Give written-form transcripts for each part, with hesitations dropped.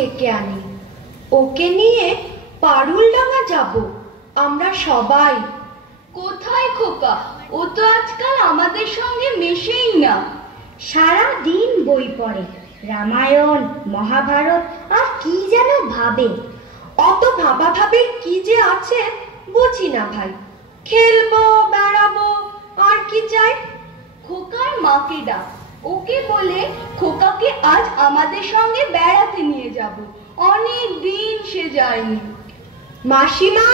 ডেকে আনি। ওকে নিয়ে পারুলডাঙ্গা যাব আমরা সবাই। কোথায় খোকা? ও তো আজকাল আমাদের সঙ্গে মেশেই না। সারা দিন বই পড়ে, রামায়ণ মহাভারত আর কি যেন ভাবে। অত ভাবাভাবির কি যে আছে বুঝি না ভাই। খেলবো, বেড়াবো, আর কি চাই? খোকার মাকে ডাক, ওকে বলে খোকাকে আজ আমাদের সঙ্গে বেড়াতে নিয়ে যাব। অনেক দিন সে যায়নি। মাসিমা,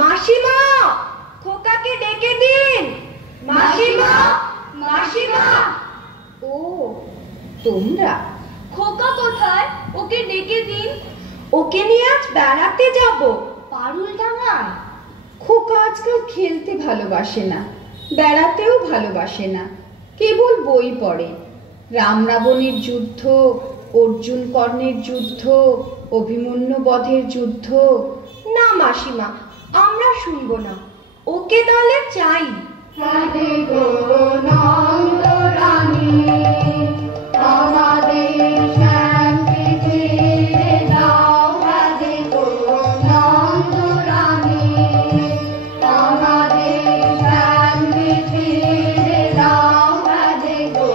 মাসিমা, খোকাকে ডেকে দিন। মাসিমা, মাসিমা। ও তোমরা? খোকা কোথায়? ওকে ডেকে দিন। ওকে নিয়ে আজ বেড়াতে যাব পারুলডাঙ্গায়। খোকা আজকাল খেলতে ভালোবাসে না, বেড়াতেও ভালোবাসে না, কেবল বই পড়ে। রাম রাবণের যুদ্ধ, অর্জুন কর্ণের যুদ্ধ, অভিমন্যু বধের যুদ্ধ। না মাসিমা, আমরা শুনবো না। ওকে তাহলে চাই। আমাদের শান্তি ছেড়ে দাও, রাধে গো নন্দ রানী। আমাদের শান্তি ছেড়ে দাও, রাধে গো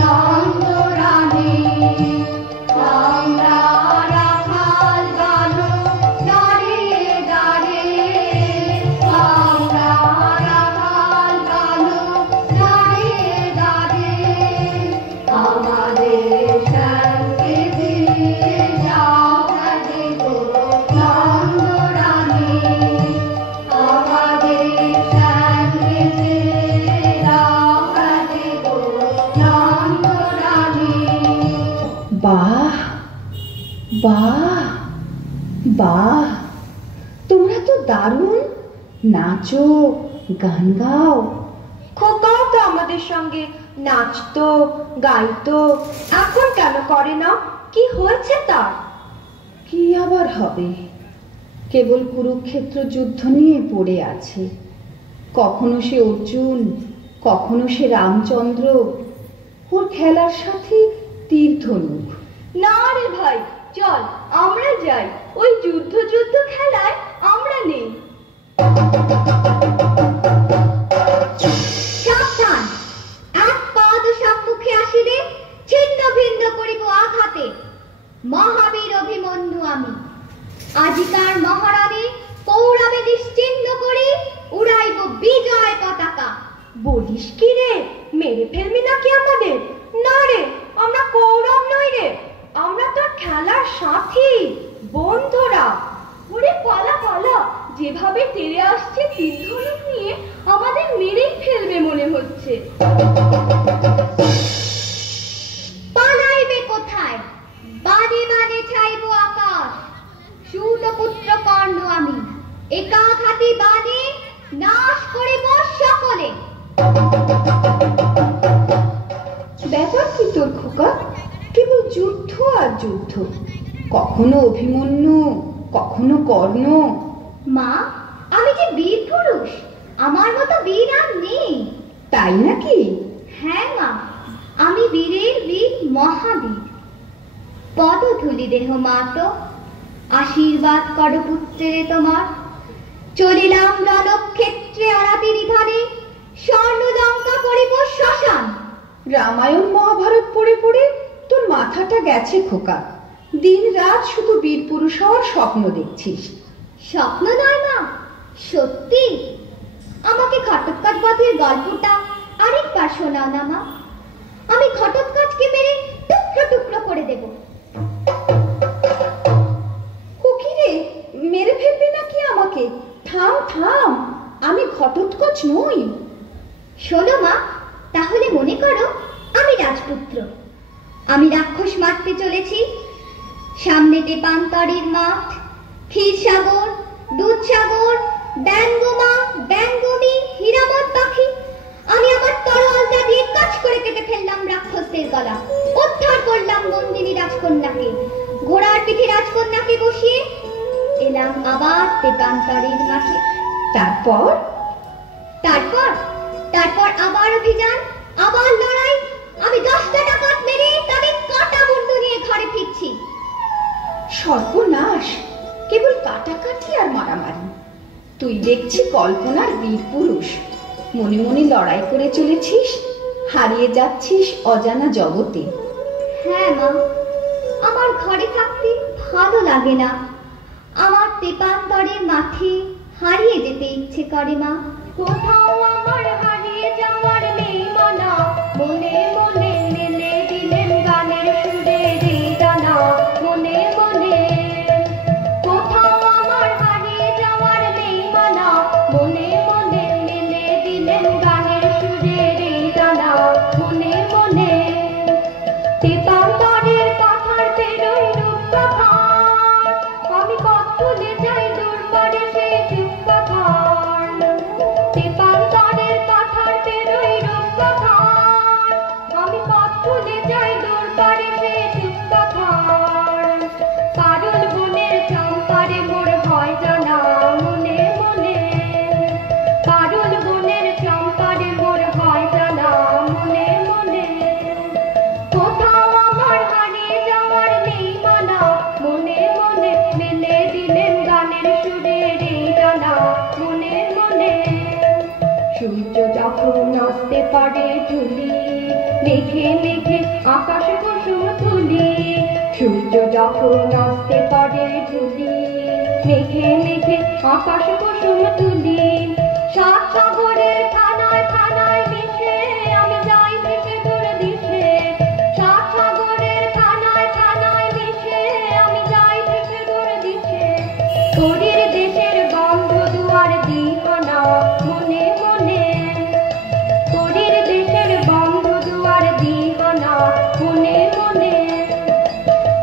নন্দ রানী। আমরা রাখাল বালক দাঁড়িয়ে দাঁড়িয়ে, আমরা রাখাল বালক দাঁড়িয়ে দাঁড়িয়ে, আমাদের শান্তি দিয়ে যাও, রাধে গো নন্দ রানী। আমাদের শান্তি দিয়ে যাও, রাধে গো নন্দ রানী। বাহ বাহ বাহ, তোমরা তো দারুণ নাচো, গান গাও। খোকাও তো আমাদের সঙ্গে নাচতো, গাইতো। এখন কেন করে না? কি হয়েছে তার? কি আবার হবে, কেবল কুরুক্ষেত্র যুদ্ধ নিয়ে পড়ে আছে। কখনো সে অর্জুন, কখনো সে রামচন্দ্র। ওর খেলার সাথে তীর ধনুক। না রে ভাই, চল আমরা যাই। ওই যুদ্ধ যুদ্ধ খেলায় আমরা নেই। সাবধান, এক পাদ সম্মুখে আসিলে ছিন্ন ভিন্ন করিব আঘাতে। মহাবীর অভিমন্যু আমি, আজিকার মহারণে কৌরবে নিশ্চিহ্ন করি উড়াইব বিজয় পতাকা। বলিস কি রে? মেরে ফেলবি নাকি আমাদের? না রে, আমরা কৌরব নই রে, আমরা তোর খেলার সাথী, বন্ধুরা। ওরে পালা পালা, যেভাবে তেড়ে আসছে তীর ধনুক নিয়ে আমাদের মেরেই ফেলবে মনে হচ্ছে। পালাইবে কোথায়? বানে বানে ছাইব আকাশ। সূতপুত্র কর্ণ আমি, একাঘাতী বানে নাশ করিব সকলে। ব্যাপার কি তোর খোকা? কেবল যুদ্ধ আর যুদ্ধ, কখনো অভিমন্যু, কখনো কর্ণ। মা, আমি যে বীর পুরুষ, আমার মতো বীর আর নেই। তাই নাকি? হ্যাঁ মা, আমি বীরের বীর, মহাবীর। পদধূলি দেহ মাত, আশীর্বাদ কর পুত্রে তোমার। চলিলাম রণক্ষেত্রে অরাতিরি ধারে, স্বর্ণ লঙ্কা করিব শ্মশান। রামায়ণ মহাভারত পড়ে পড়ে তোর মাথাটা গেছে খোকা। দিন রাত শুধু বীর পুরুষ হওয়ার স্বপ্ন দেখছিস। স্বপ্ন নয় মা, সত্যি। আমাকে ঘটোৎকচ বধের গল্পটা আরেকবার শোনাও না মা। আমি ঘটোৎকচকে মেরে টুকরো টুকরো করে দেব। খুকি রে, মেরে ফেলবি নাকি আমাকে? থাম থাম, আমি ঘটোৎকচ নই। শোনো মা, তাহলে মনে করো আমি রাজপুত্র। আমি রাক্ষস মারতে চলেছি। সামনে তেপান্তরের মাঠ, ক্ষীরসাগর, দুধসাগর, ব্যঙ্গমা, ব্যঙ্গমী, হীরামন পাখি। আমি আমার তরোয়ালটা দিয়ে কাজ করে কেটে ফেললাম রাক্ষসদের গলা। উদ্ধার করলাম বন্দিনী রাজকন্যাকে। ঘোড়ার পিঠে রাজকন্যাকে বসিয়ে এলাম আবার তেপান্তরের মাঠে। তারপর তারপর তারপর আবার অভিযান, আবার লড়াই। আমি 10টা ডাকাত মেরে তবে কাঁটা বন্ধু নিয়ে ঘরে ফিরছি। সর্বনাশ, কেবল কাটাকাটি আর মারামারি। তুই দেখছি কল্পনার বীর পুরুষ, মনে মনে লড়াই করে চলেছিস, হারিয়ে যাচ্ছিস অজানা জগতে। হ্যাঁ মা, আমার ঘরে থাকতে ভালো লাগে না। আমার তেপান্তরের মাঠে হারিয়ে যেতে ইচ্ছে করে মা। কোথাও আমার হারিয়ে যাওয়ার নেই মানা, মনে মনে মেলে দিলেন গানের সুরের এই ডানা, মনে মনে। কোথাও আমার হারিয়ে যাওয়ার নেই মানা, মনে মনে মেলে দিলেন গানের সুরের এই ডানা, মনে মনে। তেপান্তরের পাথার পেরোই রূপ পাথার, আমি কতলে যাই দূর পারে সেই চুপ পাথার। তেপান্তরের পাথার পেরোই রূপ পাথার, আমি কতলে যাই দূর পারে সেই চুপ পাথার। পারুল বনের চম্পারে মোর হয় জানা, মনে মনে। পারুল বনের চম্পারে মোর হয় জানা, মনে মনে। কোথাও আমার হারিয়ে যাওয়ার নেই মানা, মনে মনে মেলে দিলেন গানের সুরের এই ডানা, মনে মনে। সূর্য যখন আসতে পারে ঝুলি, মেঘে মেঘে আকাশ কুসুম তুলি। সূর্য যখন আসতে পারে ঝুলি, মেঘে মেঘে আকাশ কুসুম তুলি। সাত সাগরের থানায় থানায় মিশে আমি যাই ভেসে দূর দিশে। সাত সাগরের থানায় থানায় মিশে আমি যাই ভেসে দূর দিশে। তোরির দেশের বন্ধ দুয়ার দিহানা, মনে মনে। তোরির দেশের বন্ধ দুয়ার দিহানা, মনে মনে।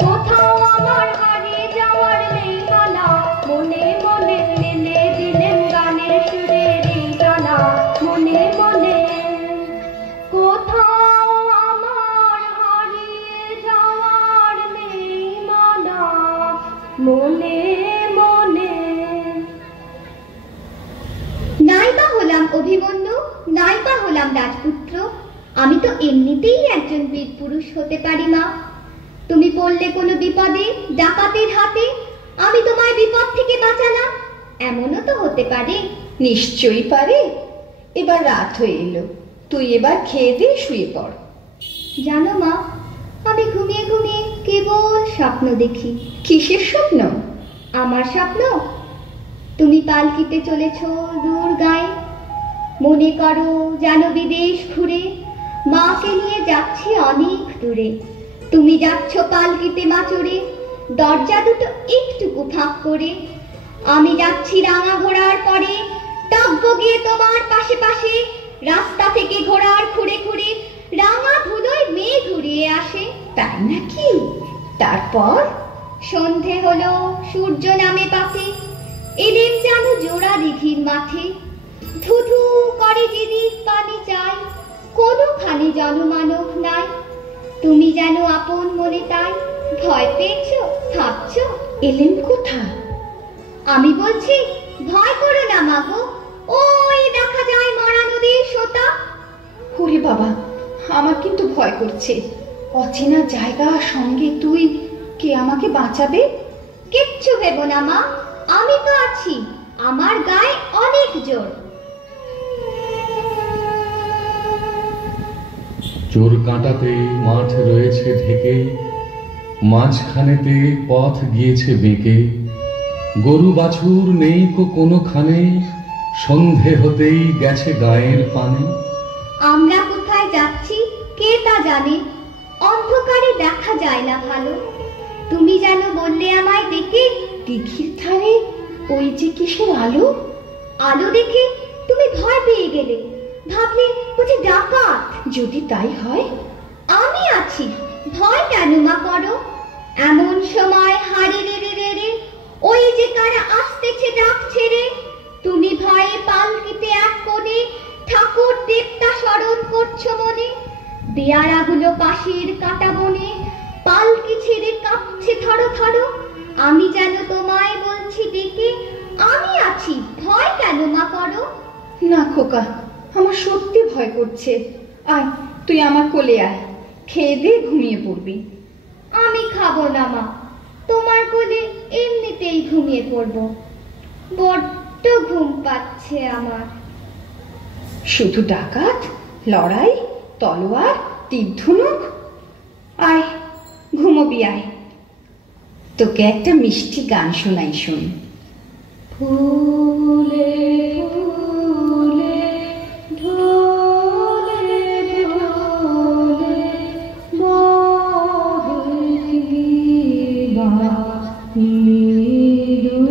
কোথাও আমার হারিয়ে যাওয়ার নেই মানা, মনে মনে মেলে দিলেন গানের সুরের এই ডানা, মনে মনে। কোথাও আমার হারিয়ে যাওয়ার নেই মানা, মনে মনে। নাইবা হলাম অভিমন্যু, নাইবা হলাম রাজপুত্র, আমি তো এমনিতেই একজন বীর পুরুষ হতে পারি মা। তুমি পড়লে কোনো বিপদে, ডাকাতের হাতে, আমি তোমায় বিপদ থেকে বাঁচালাম, এমনও তো হতে পারে। নিশ্চয়ই পারে। এবার রাত হয়ে এলো, তুই এবার খেয়ে দিয়ে শুয়ে পড়। জানো মা, আমি ঘুমিয়ে ঘুমিয়ে কেবল স্বপ্ন দেখি। কিসের স্বপ্ন? আমার স্বপ্ন, তুমি পালকিতে চলেছ দূর গায়ে। মনে করো যেন বিদেশ ঘুরে, মাকে নিয়ে যাচ্ছি অনেক দূরে। তুমি যাচ্ছ পালকিতে মাচড়ে, দরজা দুটো একটুকু ফাঁক করে। আমি যাচ্ছি রাঙা ঘোড়ার পরে, ডাকবো গিয়ে তোমার পাশে পাশে। রাস্তা থেকে ঘোড়ার খুঁড়ে খুঁড়ে রাঙা ধুলোয় মেয়ে ঘুরিয়ে আসে। তাই নাকি? তারপর? সন্ধে হলো, সূর্য নামে পাথে, এলেম যেন জোড়া দিঘির মাঠে। ধুধু করে যেদিক পানি চাই, কোনোখানে জনমানব নাই। তুমি যেন আপন মনে তাই, ভয় পেয়েছো, ভাবছো এলেম কোথা? আমি বলছি, ভয় করো না মাগো, ওই দেখা যায় মরা নদীর সোতা। ওরে বাবা, আমার কিন্তু ভয় করছে। অচেনা জায়গা, সঙ্গে তুই, কে আমাকে বাঁচাবে? কিচ্ছু ভেবো না মা, আমি তো আছি, আমার গায়ে অনেক জোর। চোর কাঁটাতে মাঠ রয়েছে ঢেকে, মাঝখানেতে পথ গিয়েছে বেঁকে। গরু বাছুর নেই কোনোখানে, সন্ধে হতেই গেছে গায়ের পানে। আমরা কোথায় যাচ্ছি কে তা জানে, অন্ধকারে দেখা যায় না ভালো। তুমি যেন বললে আমায় দেখে, দিঘির ধারে ওই যে কিসের আলো। আলো দেখে তুমি ভয় পেয়ে গেলে, ভাবলে বুঝি ডাকাত। যদি তাই হয়? আমি আছি, ভয় কেন মা করো। এমন সময় হাড়ি রে রে রে রে, ওই যে কারা আসতেছে ডাক ছেড়ে। তুমি ভয়ে পালকিতে এক কোণে, ঠাকুর দেবতা স্মরণ করছো মনে। বেয়ারাগুলো পাশের কাটা বনে, পালকি ছেড়ে কাঁপছে থরো থরো। আমি যেন তোমায় বলছি ডেকে, আমি আছি, ভয় কেন মা করো। না খোকা, আমার সত্যি ভয় করছে। আয়, তুই আমার কোলে আয়, খেয়ে দিয়ে ঘুমিয়ে পড়বি। আমি খাবো না মা, তোমার কোলে এমনিতেই ঘুমিয়ে পড়ব। বড্ড ঘুম পাচ্ছে আমার। শুধু ডাকাত, লড়াই, তলোয়ার, তীর ধনুক। আয় ঘুমোবি, আয়, তোকে একটা মিষ্টি গান শোনাই, শোন। ফুলে ফুলে ঢলে ঢলে বহিবা মৃদুময়,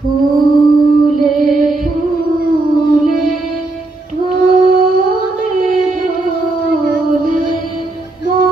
ফুলে ফুলে ঢলে ঢলে বহিবা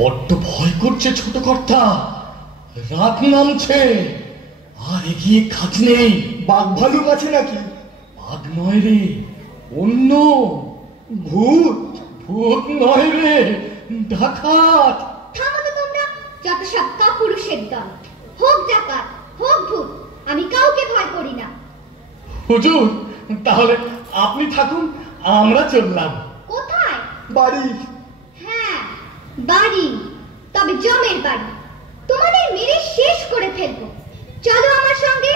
বড্ড ভয় করছে ছোট কর্তা, রাত নামছে, আর এগিয়ে কাজ নেই। বাঘ ভালুক আছে নাকি? বাঘ নয় রে, অন্য ভূত? ভূত নয় রে, ডাকাত। থামো তো তোমরা, যত সব কাপুরুষের দল। হোক ডাকাত, হোক ভূত, আমি কাউকে ভয় করি না। হুজুর, তাহলে আপনি থাকুন, আমরা চললাম। কোথায়? বাড়ি। হ্যাঁ, বাড়ি, তবে জমের বাড়ি। তোমাদের মেরে শেষ করে ফেলবো। চলো আমার সঙ্গে।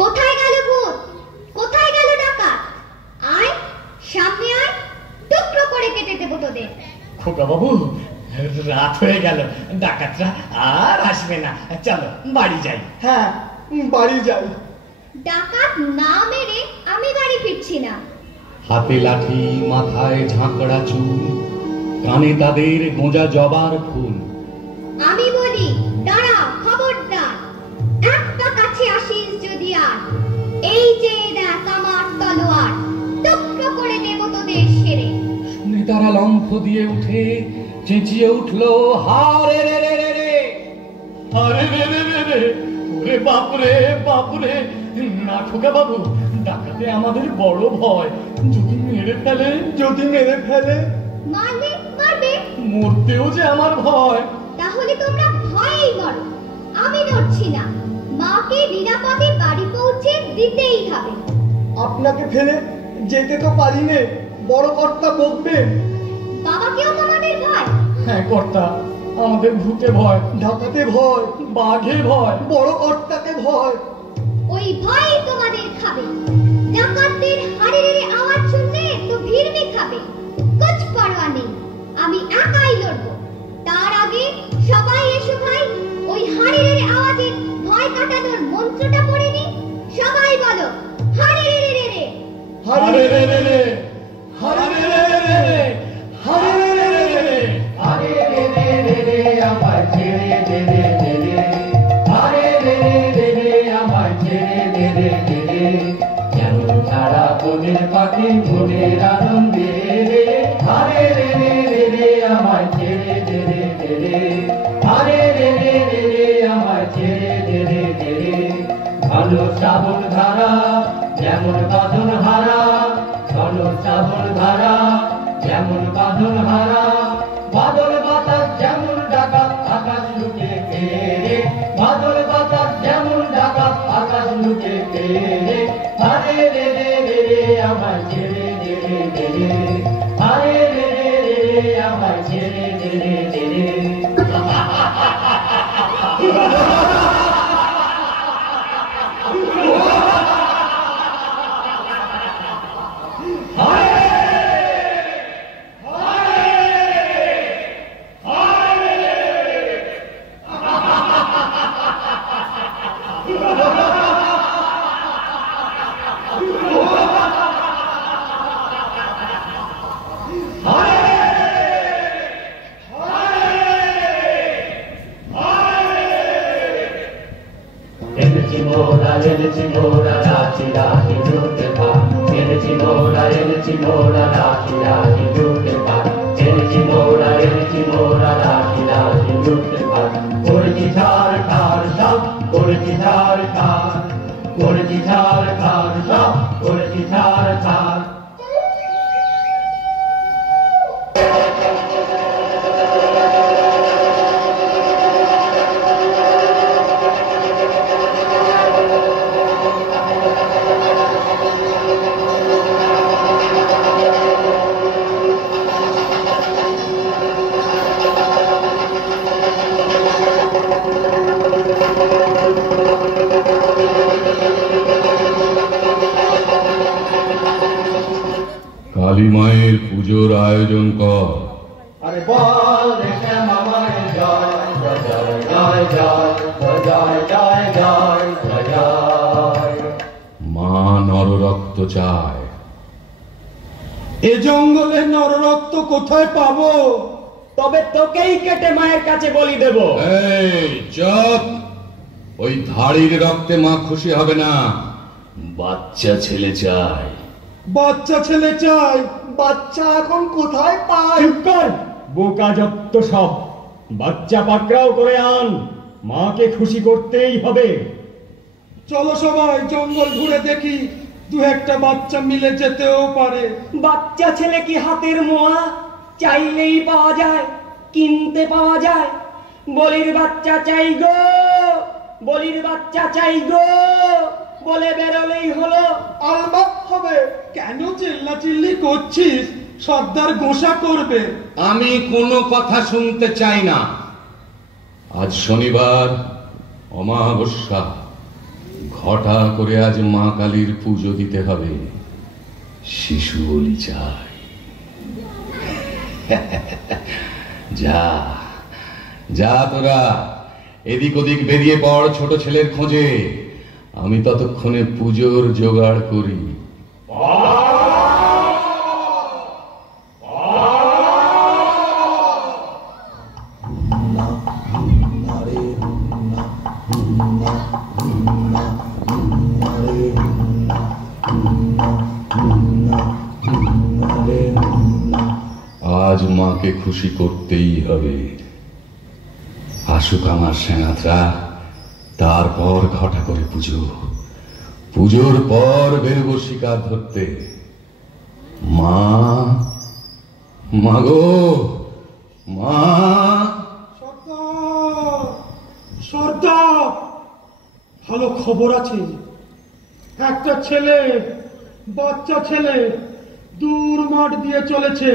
কোথায় গেল ভূত? কোথায় গেল ডাকাত? আয়, সামনে আয়, টুকরো করে কেটে দেবো তোদের। খোকা বাবু, রাত হয়ে গেল, ডাকাতরা আর আসবে না, চলো বাড়ি যাই। হ্যাঁ, বাড়ি যাই। ডাকাত না মেরে আমি বাড়ি ফিরছি না। হাতে লাঠি, মাথায় ঝাঁকড়া চুল, কানে তাদের গোঁজা জবার ফুল। আমি বলি, দাঁড়া, খবরদার, একটা কাছে আসিস যদি আর। এই যে দেখ আমার তলোয়ার, টুকরো করে দেব তোদের সেরে। শুনে তারা লম্ফ দিয়ে উঠে চেঁচিয়ে উঠলো, হারে রে রে রে রে, হারে রে রে রে রে, ওরে বাপরে বাপরে। না খোকা বাবু, ডাকাতে আমাদের বড় ভয়, যদি মেরে ফেলে। যদি মেরে ফেলে? মারলে মরতেও যে আমার ভয়। তাহলে তোমরা ভয়েই মরো, আমি নড়ছি না। মাকে নিরাপদে বাড়ি পৌঁছে দিতেই হবে। আপনাকে ফেলে যেতে তো পারি নে, বড় কর্তা বকবে। বাবাকেও তোমাদের ভয়? হ্যাঁ কর্তা, আমাদের ভূতে ভয়, ডাকাতে ভয়, বাঘে ভয়, বড় কর্তাকে ভয়। ওই ভয় তোমাদের খাবে। ডাকাতদের হাড়ের আওয়াজ শুনলে তো ভিড়বে খাবে। কুছ পরোয়া নেই, আমি একাই লড়বো। তার আগে সবাই এসো ভাই, ওই হাড়ের আওয়াজে ভয় কাটানোর মন্ত্রটা পড়ে নি। সবাই বলো হাড়ে রে রে রে। হারে রে রে রে, হারে রে রে রে, হারে রে রে রে, হারে রে রে রে রে, আমায় ছেড়ে দে রে দে রে, হারে রে রে রে রে, আমায় ছেড়ে দে রে দে রে, যেমন ছাড়া বনের পাখি মনের আনন্দে রে, হারে রে রে রে রে, আমায় ছেড়ে দে রে দে রে, হারে রে রে রে রে, আমায় ছেড়ে দে রে দে রে, ভালো শ্রাবণ ধারা যেমন বাঁধন হারা, ভালো শ্রাবণ ধারা যেমন বাঁধন হারা, বাদল বাতাস যেমন ডাকাত আকাশ লুটে ফেরে, বাদল বাতাস যেমন ডাকাত আকাশ লুটে ফেরে, হারে রে রে রে রে, আমায় ছেড়ে দে রে দে রে, হারে রে রে রে রে, আমায় ছেড়ে দে রে দে রে। কালী মায়ের পুজোর আয়োজন কর। আরে বল শ্যামা মায়ের জয় জয় জয় জয় জয় জয় জয় জয়। মা নররক্ত চায়। এ জঙ্গলে নররক্ত কোথায় পাবো? তবে তোকেই কেটে মায়ের কাছে বলি দেব। এই চুপ! ওই ধাড়ির রক্তে মা খুশি হবে না। বাচ্চা ছেলে চায়। বাচ্চা ছেলে চাই, বাচ্চা এখন কোথায় পাই? চুপ কর, বোকা যত সব। বাচ্চা পাকড়াও করে আন, মাকে খুশি করতেই হবে। চলো সবাই জঙ্গল ঘুরে দেখি, দু একটা বাচ্চা মিলে যেতেও পারে। বাচ্চা ছেলে কি হাতের মোয়া? চাইলেই পাওয়া যায়, কিনতে পাওয়া যায়। বলির বাচ্চা চাই গো, বলির বাচ্চা চাই গো বলে বেরোলেই হলো। আলবাত হবে, কেন চিল্লাচিল্লি করছিস? সর্দার গোসা করবে। আমি কোনো কথা শুনতে চাই না। আজ শনিবার, অমাবস্যা। ঘটা করে আজ মা কালীর পুজো দিতে হবে। শিশু বলি চাই। যা যা তোরা এদিক ওদিক বেরিয়ে পড় ছোট ছেলের খোঁজে। আমি ততক্ষণে পুজোর জোগাড় করি। আজ মাকে খুশি করতেই হবে। আসুক আমার সেনাথরা, তারপর ঘটা করে পুজো। পুজোর পর বেরোবো শিকার ধরতে। মা, মাগো, মা, সর্দার, সর্দার, ভালো খবর আছে। একটা ছেলে, বাচ্চা ছেলে দূর মাঠ দিয়ে চলেছে,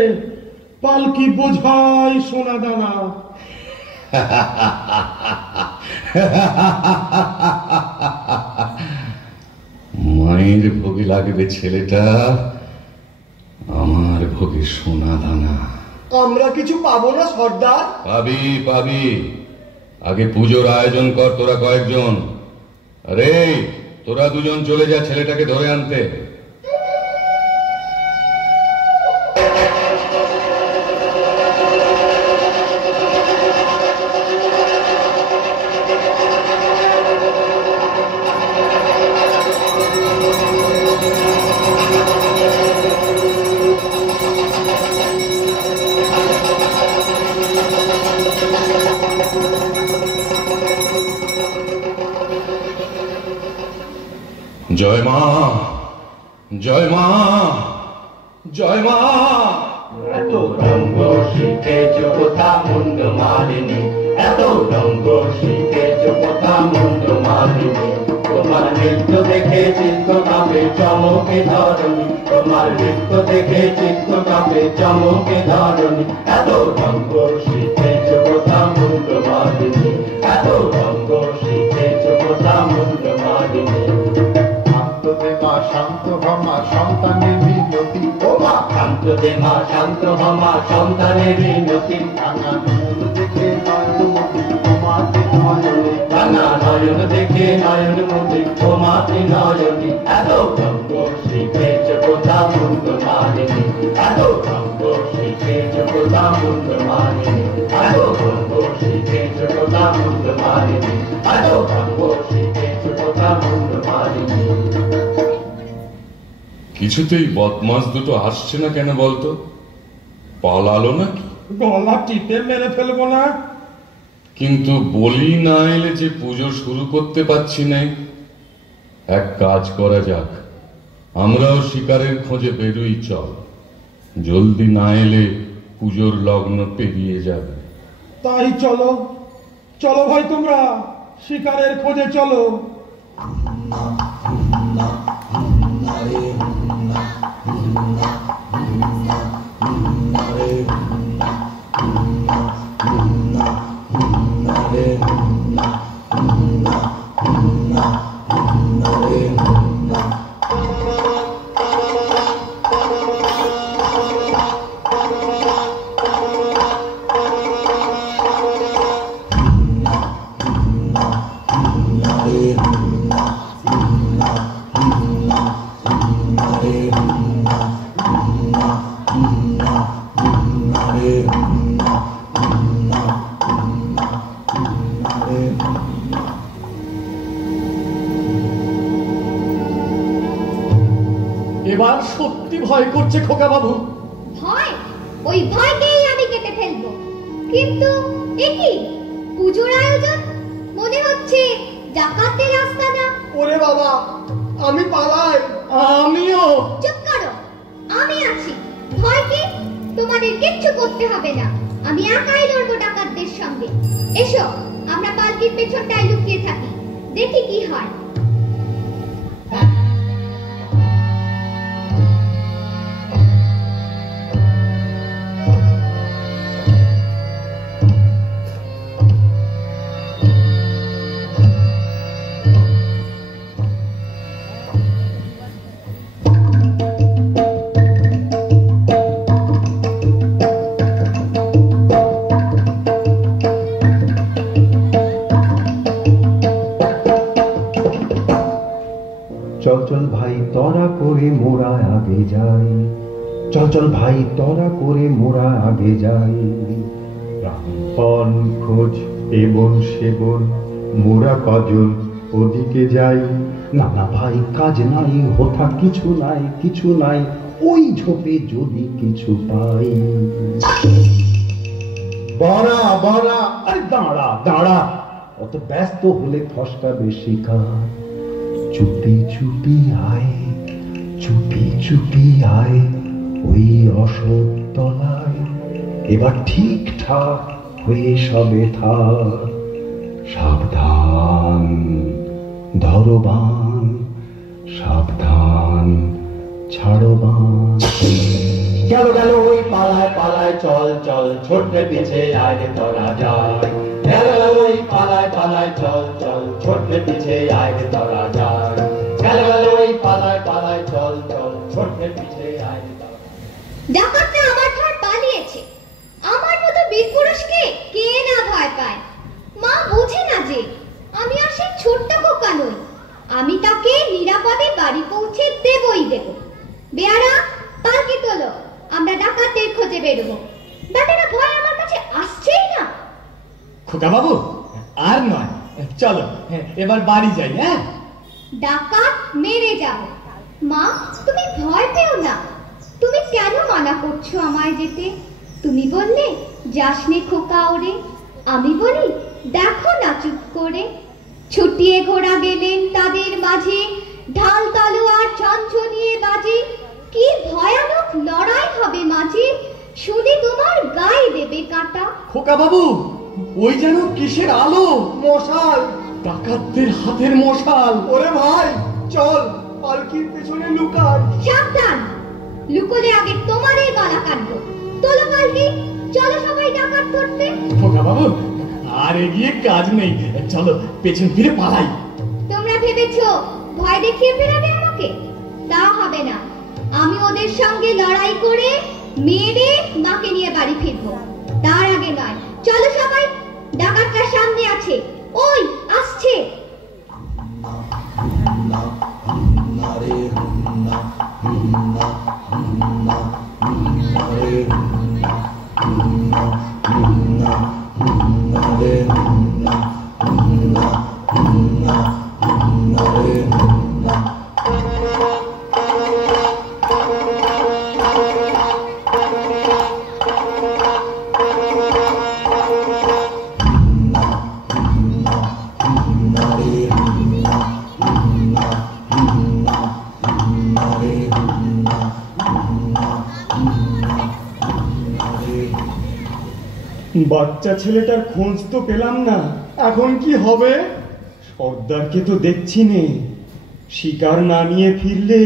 পালকি বোঝাই সোনা দানা। মায়ের ভোগে লাগবে ছেলেটা, আমার ভোগে সোনা দানা। আমরা কিছু পাবো না সর্দার? পাবি পাবি, আগে পুজোর আয়োজন কর তোরা কয়েকজন। আরে তোরা দুজন চলে যা ছেলেটাকে ধরে আনতে। জয় মা, জয় মা, জয় মা। এত রঙ্গ শিখেছ কোথা মুন্ড মারিনি, এত রঙ্গ শিখেছ কোথা মুন্ড মারিনি। তোমার নৃত্য দেখে চিত্ত কাঁপে চমকে ধরণী, তোমার নৃত্য দেখে চিত্ত কাঁপে চমকে ধরণী। এত রঙ্গ শিখেছ কোথা মুন্ড মারিনি, এত রঙ্গ শিখেছ কোথা মুন্ড মারিনি। মা শান্ত হমা সন্তানের বিনতি, ও মা শান্ত দে মা শান্ত হমা সন্তানের বিনতি। রাঙা নয়ন দেখে নয়ন মুদি তোমাতে নয়নে, রাঙা নয়ন দেখে নয়ন মুদি তোমাতে নয়নে। এত রঙ্গ শিখেছ কোথা মুন্ড মারিনি, এত রঙ্গ শিখেছ কোথা মুন্ড মারিনি, এত রঙ্গ শিখেছ কোথা মুন্ড মারিনি, এত রঙ্গ শিখেছ কোথা মুন্ড মারিনি। কিছুতেই বদমাস দুটো আসছে না কেন বলতো? পালালো নাকি? গলা টিপে মেরে ফেলবো না? কিন্তু বলি না এলে যে পুজো শুরু করতে পারছি না। এক কাজ করা যাক, আমরাও শিকারের খোঁজে বেরোই চল। জলদি না এলে পুজোর লগ্ন পেরিয়ে যাবে। তাই চলো, চলো ভাই তোমরা শিকারের খোঁজে চলো। এবার সত্যি ভয় করছে খোকা বাবু। ভয়? ওই ভয়কেই আমি কেটে ফেলবো। কিন্তু এ কি পুজোর আয়োজন? মনে হচ্ছে ডাকাতের রাস্তা না। ওরে বাবা, আমি পালাই। আমিও। চুপ করো, আমি আছি। ভয় কি? তোমাদের কিচ্ছু করতে হবে না, আমি একাই লড়বো ডাকাতদের সঙ্গে। এসো, আমরা পালকির পেছনটায় লুকিয়ে থাকি, দেখি কি হয়। চল চল ভাই তরা করে মোরা আগে যাই, চল চল ভাই তরা করে মোরা আগে যাই। রামপন খোঁজ এবন সেবন মোরা কজন ওদিকে যাই। না না ভাই কাজ নাই, হোথা কিছু নাই, কিছু নাই, ওই ঝোপে যদি কিছু পাই। বড়া বড়া, আরে দাঁড়া দাঁড়া, অত ব্যস্ত হলে ফসকাবে শিকার। চুপি চুপি আয়, চুপি চুপি আয়, ওই অশোক তলায় এবার ঠিকঠাক হয়ে সবে থাক। সাবধান ধরো বান, সাবধান ছাড়ো বান। গেল গেল ওই পালায় পালায় চল চল, ছোট্টে পিছে আগে তোরা যায়। গেল গেল ওই পালায় পালায় চল চল, ছোট্টে পিছে আগে তোরা যায়। গেল গেল ওই পালায় পালায় চল চল, ছোট্টে পিছে আগে তোরা। ডাকাতটা আমার ধার পালিয়েছে। আমার মতো বীর পুরুষকে কে না ভয় পায়। মা বোঝে না যে আমি আর সেই ছোট্ট খোকা নই। আমি তাকে নিরাপদে বাড়ি পৌঁছে দেবই দেব। বেয়ারা, পালকি তোলো, আমরা ডাকাতের খোঁজে বেরোবো। বেটারা ভয় আমার কাছে আসছেই না। খোকা বাবু, আর নয়, চলো এবার বাড়ি যাই। হ্যাঁ, ডাকাত মেরে যাব। মা, তুমি ভয় পেও না। তুমি কেন মানা করছো আমায় যেতে? তুমি বললে যাসনে খোকা ওরে। আমি বলি দেখো না চুপ করে। ছুটিয়ে ঘোড়া গেলেন তাদের মাঝে, ঢাল তলোয়ার ঝনঝনিয়ে বাজে। কি ভয়ানক লড়াই হবে মাঝে, শুনে তোমার গায়ে দেবে কাঁটা। খোকা বাবু, ওই যেন কিসের আলো, মশাল, ডাকাতদের হাতের মশাল। ওরে ভাই, চল পালকির পেছনে লুকাই। সাবধান, লুকোলে আগে তোমারই গলা কাটবো। তোলো পালকি, চলো সবাই ডাকাত ধরতে। খোকা বাবু, আর এগিয়ে কাজ নেই, চলো পেছন ফিরে পালাই। তোমরা ভেবেছো ভয় দেখিয়ে ফেরাবে আমাকে? তা হবে না। আমি ওদের সঙ্গে লড়াই করে মেরে মাকে নিয়ে বাড়ি ফিরবো। তার আগে নয়। চলো সবাই, ডাকাতটা সামনে আছে, ওই আসছে। বাচ্চা ছেলেটার খোঁজ তো পেলাম না, এখন কি হবে? সর্দারকে তো দেখছি নে। শিকার না নিয়ে ফিরলে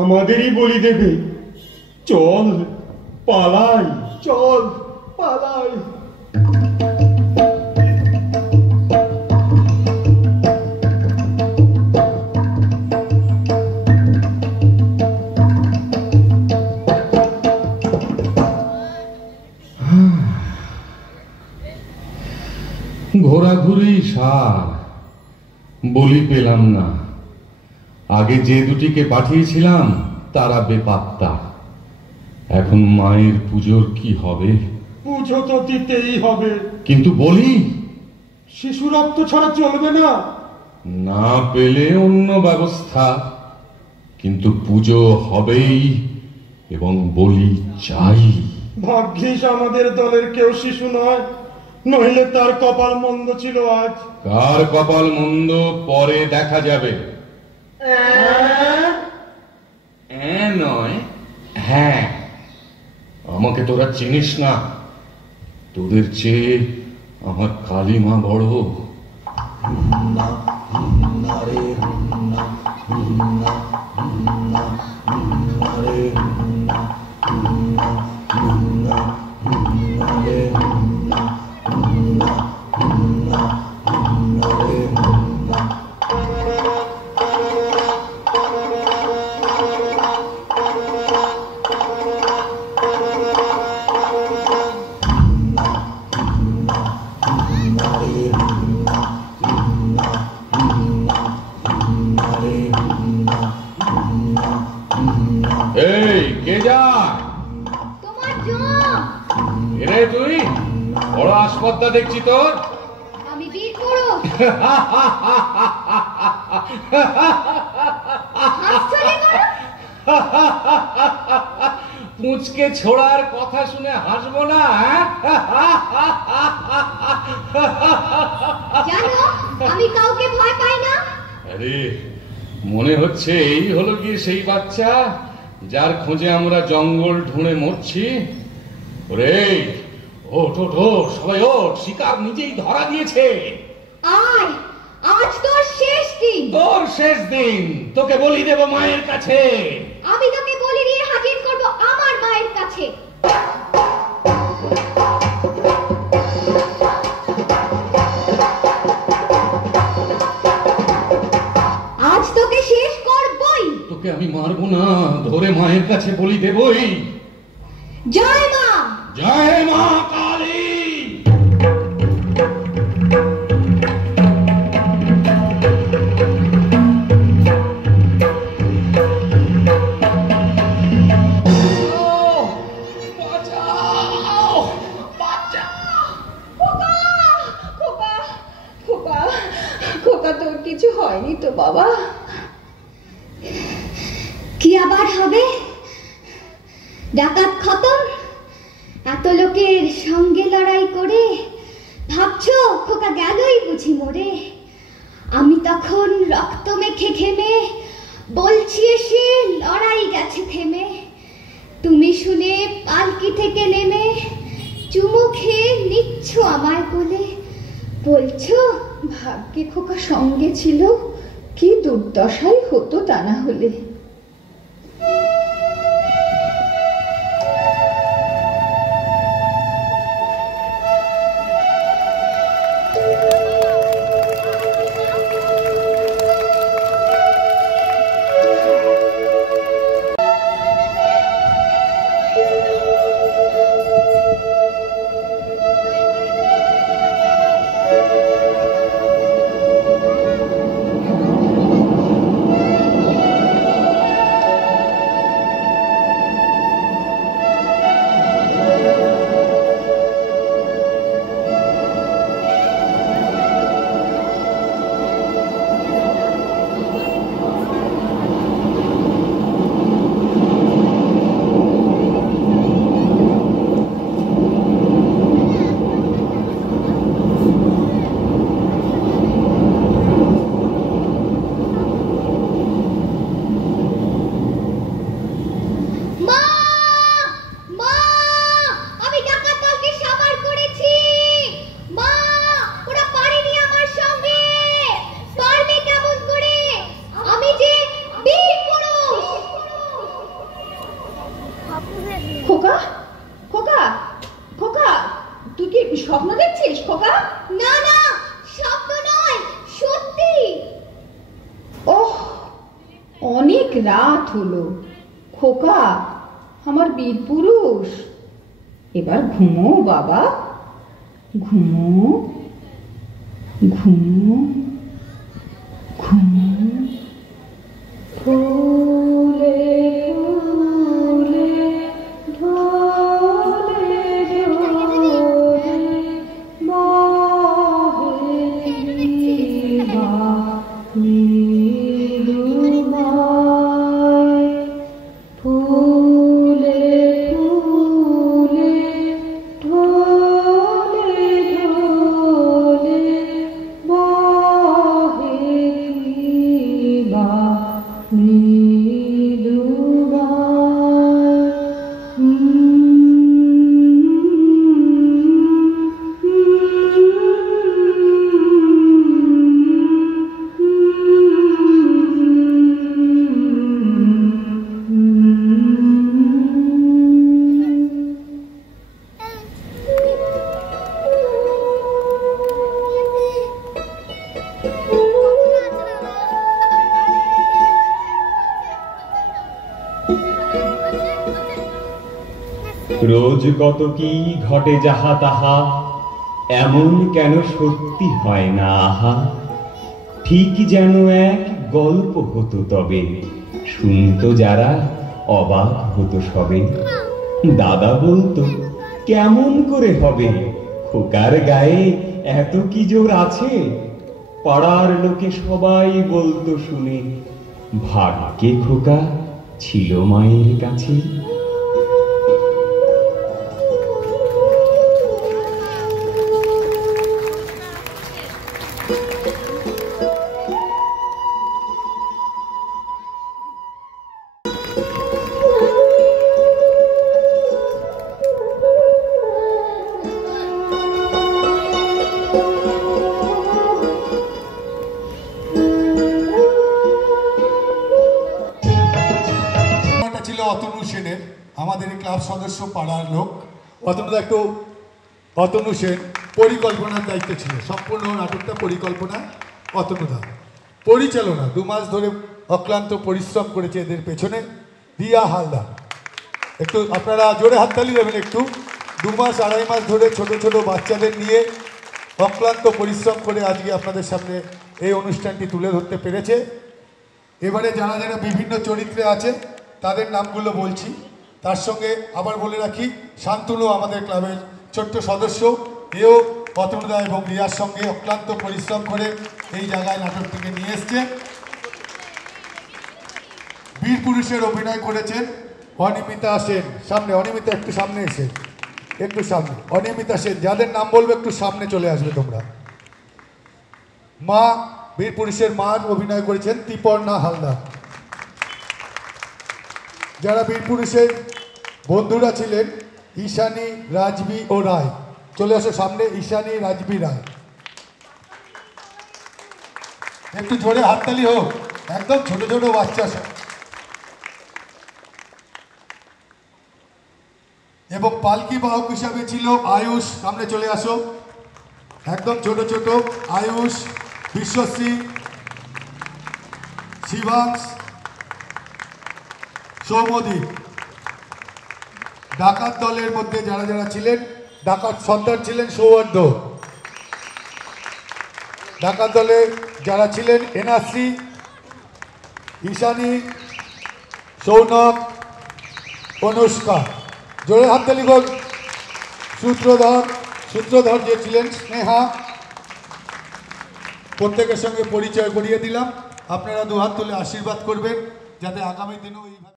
আমাদেরই বলি দেবে। চল পালাই, চল পালাই। ঘোরাঘুরি সার, বলি পেলাম না। আগে যে দুটিকে পাঠিয়েছিলাম তারা বেপাত্তা। এখন মায়ের পুজোর কি হবে? পুজো তো দিতেই হবে, কিন্তু বলি শিশু রক্ত ছাড়া চলবে না। না পেলে অন্য ব্যবস্থা, কিন্তু পুজো হবেই এবং বলি চাই। ভাগ্যিস আমাদের দলের কেউ শিশু নয়, নইলে তার কপাল মন্দ ছিল আজ। কার কপাল মন্দ পরে দেখা যাবে। নয়, হ্যাঁ। আমাকে তোরা চিনিস না, তোদের চেয়ে আমার কালিমা বড়। এই কে যা? তোমার জম। এরে তুই বড় আসপদ্দা দেখছি তোর। আমি বীর পুরুষ। হাসছো যে কেন? পুঁচকে ছোড়ার কথা শুনে হাসবো না? জানো আমি কাউকে ভয় পাই না। আরে মনে হচ্ছে এই হলো কি সেই বাচ্চা যার খোঁজে আমরা জঙ্গল ঢুঁড়ে মরছি। ওরে ওঠ ওঠ ওঠ, সবাই ওঠ, শিকার নিজেই ধরা দিয়েছে। আয়, আজ তোর শেষ দিন। তোর শেষ দিন, তোকে বলি দেব মায়ের কাছে। আমি তোকে বলি দিয়ে হাজির করব আমার মায়ের কাছে। আজ তোকে শেষ করবই। তোকে আমি মারবো না, ধরে মায়ের কাছে বলি দেবই। জয় মা, জয় মা কালী। তোর কিছু হয়নি তো বাবা? কি আবার হবে? ডাকাত খতম। এত লোকের সঙ্গে লড়াই করে ভাবছো খোকা গেলই বুঝি মরে? আমি তখন রক্ত মেখে ঘেমে বলছি এসে লড়াই গেছে থেমে। তুমি শুনে পালকি থেকে নেমে চুমু খেয়ে নিচ্ছ আমায় কোলে, বলছো ভাগ্যে খোকা সঙ্গে ছিল, কি দুর্দশাই হতো তা না হলে। খোকা খোকা খোকা, তুই কি স্বপ্ন দেখছিস খোকা? না না, স্বপ্ন নয়, সত্যি। ওহ, অনেক রাত হলো খোকা, আমার বীর পুরুষ। এবার ঘুমো বাবা, ঘুমো ঘুমো ঘুমো। ফুলে ফুলে ঢলে ঢলে বহে নীলুমায়। ফুলে ফুলে ঢলে ঢলে বহে রোজ কত কি ঘটে যাহা তাহা, এমন কেন সত্যি হয় না আহা। ঠিক যেন এক গল্প হতো তবে, শুনতো যারা অবাক হতো সবে। দাদা বলতো কেমন করে হবে, খোকার গায়ে এত কি জোর আছে। পাড়ার লোকে সবাই বলতো শুনে, ভাগ্যে খোকা ছিল মায়ের কাছে। সদস্য পাড়ার লোক। অতনুদা একটু, অতনু সেন পরিকল্পনার দায়িত্ব ছিল, সম্পূর্ণ নাটকটা পরিকল্পনা অতনুদা। পরিচালনা 2 মাস ধরে অক্লান্ত পরিশ্রম করেছে এদের পেছনে রিয়া হালদার। একটু আপনারা জোরে হাততালি দেবেন একটু। 2 মাস 2.5 মাস ধরে ছোট ছোট বাচ্চাদের নিয়ে অক্লান্ত পরিশ্রম করে আজকে আপনাদের সামনে এই অনুষ্ঠানটি তুলে ধরতে পেরেছে। এবারে যারা যারা বিভিন্ন চরিত্রে আছে তাদের নামগুলো বলছি, তার সঙ্গে আবার বলে রাখি শান্তনু আমাদের ক্লাবের ছোট্ট সদস্য, এও অতনুদা এবং রিয়ার সঙ্গে অক্লান্ত পরিশ্রম করে এই জায়গায় নাটকটিকে নিয়ে এসছে। বীর পুরুষের অভিনয় করেছেন অনিমিতা সেন। সামনে অনিমিতা, একটু সামনে এসে, একটু সামনে অনিমিতা সেন। যাদের নাম বলবো একটু সামনে চলে আসবে তোমরা। মা, বীর পুরুষের মা অভিনয় করেছেন ত্রিপর্ণা হালদার। যারা বীর পুরুষের বন্ধুরা ছিলেন ঈশানী, রাজবি ও রায়। চলে আসো সামনে, ঈশানী, রাজবি, রায়। একটু জোরে হাততালি হোক, একদম ছোট ছোট বাচ্চা সব। এবং পালকি বাহক হিসাবে ছিল আয়ুষ। সামনে চলে আসো, একদম ছোট ছোট আয়ুষ, বিশ্বশ্রী, শিবাংশ, সৌমদীপ। ডাকাত দলের মধ্যে যারা যারা ছিলেন, ডাকাত সর্দার ছিলেন সৌহার্দ্য। ডাকাত দলে যারা ছিলেন এনআরসি, ঈশানী, সৌনক, অনুষ্কা। জোরে হাততালি বল। সূত্রধর যে ছিলেন স্নেহা। প্রত্যেকের সঙ্গে পরিচয় করিয়ে দিলাম। আপনারা 2 হাত তুলে আশীর্বাদ করবেন যাতে আগামী দিনেও এইভাবে